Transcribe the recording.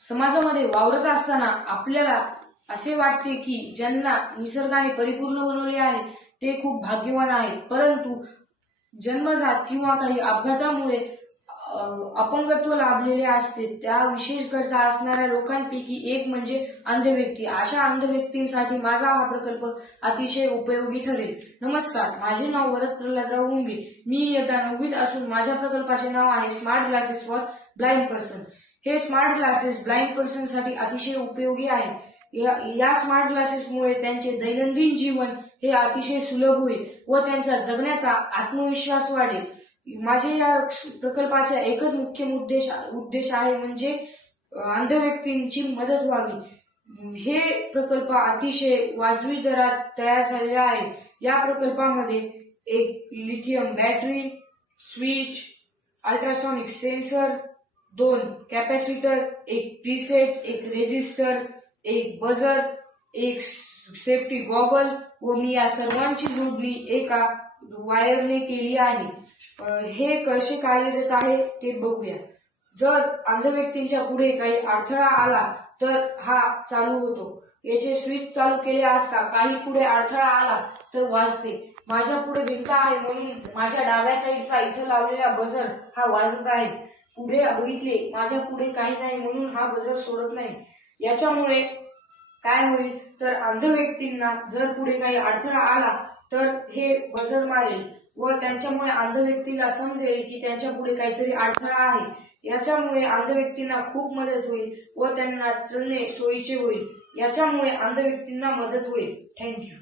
समाजामध्ये वावरत असताना आपल्याला असे वाटते की ज्यांना निसर्गाने परिपूर्ण बनवले आहे ते खूप भाग्यवान आहेत, परंतु जन्मजात किंवा काही अपघातामुळे अपंगत्व लाभलेले असते त्या विशेष गरजा असणाऱ्या लोकांपैकी एक म्हणजे अंध व्यक्ती। अशा अंध व्यक्तींसाठी माझा हा प्रकल्प अतिशय उपयोगी ठरेल। नमस्कार, माझे नाव वरद प्रल्हादराव गुंगे। मी इयत्ता 9वीत असून माझ्या प्रकल्पाचे नाव आहे smart glasses for blind person. हे स्मार्ट ग्लासेस ब्लाइंड पर्सन साठी अतिशय उपयोगी आहे। या स्मार्ट ग्लासेसमुळे त्यांचे दैनंदिन जीवन हे अतिशय सुलभ होईल व त्यांचा जगण्याचा आत्मविश्वास वाढेल। माझे या प्रकल्पाचा एकच मुख्य उद्देश आहे म्हणजे अंध व्यक्तींची मदत व्हावी। हे प्रकल्प अतिशय वाजवी दरात तयार झालेला आहे। या प्रकल्पामध्ये एक lithium battery, switch, ultrasonic sensor, 2 capacitor, एक प्रीसेट, एक रेजिस्टर, एक बजर, एक सेफ्टी गॉगल व मी या सर्वांची जोडणी एका वायरने केली आहे। हे कसे कार्यरत आहे ते बघूया। जर अंध व्यक्तींच्या पुढे काही अडथळा आला तर हा चालू होतो। याचे स्विच चालू केले असता काही पुढे अडथळा आला तर वाजते। माझ्या पुढे भिंत आहे म्हणून माझ्या डाव्या साईडचा इथे लावलेला बजर हा वाजत आहे। पुढे बघितले माझ्या पुढे काही नाही म्हणून हा बजर सोडत नाही। याच्यामुळे काय होईल तर अंध व्यक्तींना जर पुढे काही अडथळा आला तर हे बजर मारेल व त्यांच्यामुळे अंध व्यक्तीला समजेल की त्यांच्या पुढे काहीतरी अडथळा आहे। याच्यामुळे अंध व्यक्तींना खूप मदत होईल व त्यांना चलणे सोयीचे होईल। याच्यामुळे अंध व्यक्तींना मदत होईल। थँक्यू।